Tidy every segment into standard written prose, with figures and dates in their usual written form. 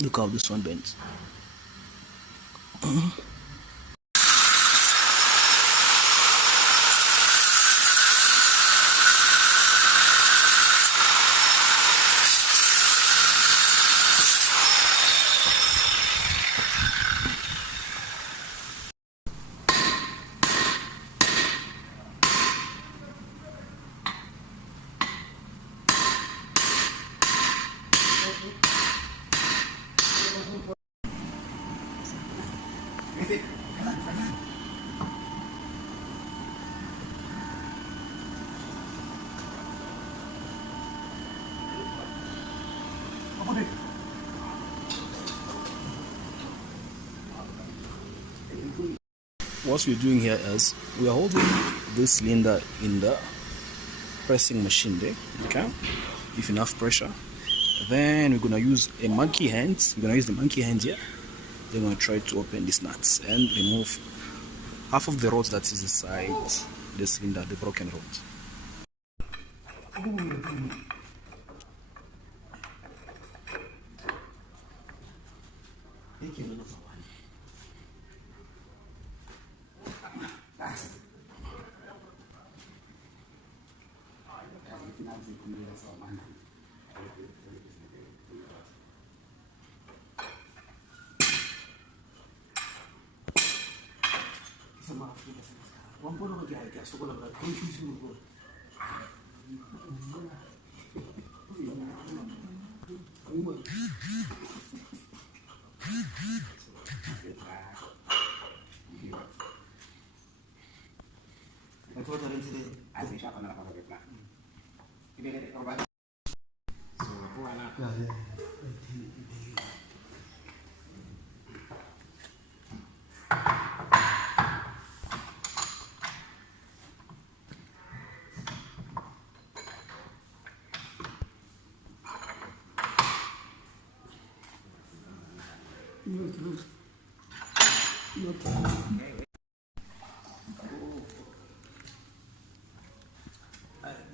Look how this one bends. What we're doing here is we are holding this cylinder in the pressing machine there, okay, with enough pressure. Then we're gonna use a monkey hand. We're gonna use the monkey hand here. Then we're gonna try to open these nuts and remove half of the rods that is inside the cylinder, the broken rods.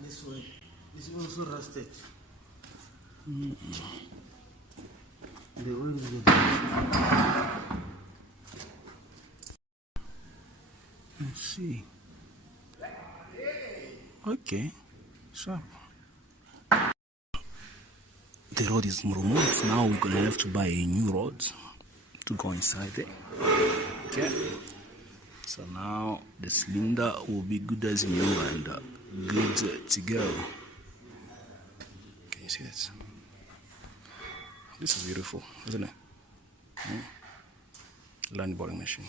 This way. This is also rusted. The oil is good. Let's see. Okay, so the rod is removed. Now we're gonna have to buy a new rod to go inside there. Okay, so now the cylinder will be good as new and good to go. Can you see that? This is beautiful, isn't it? Land boring machine.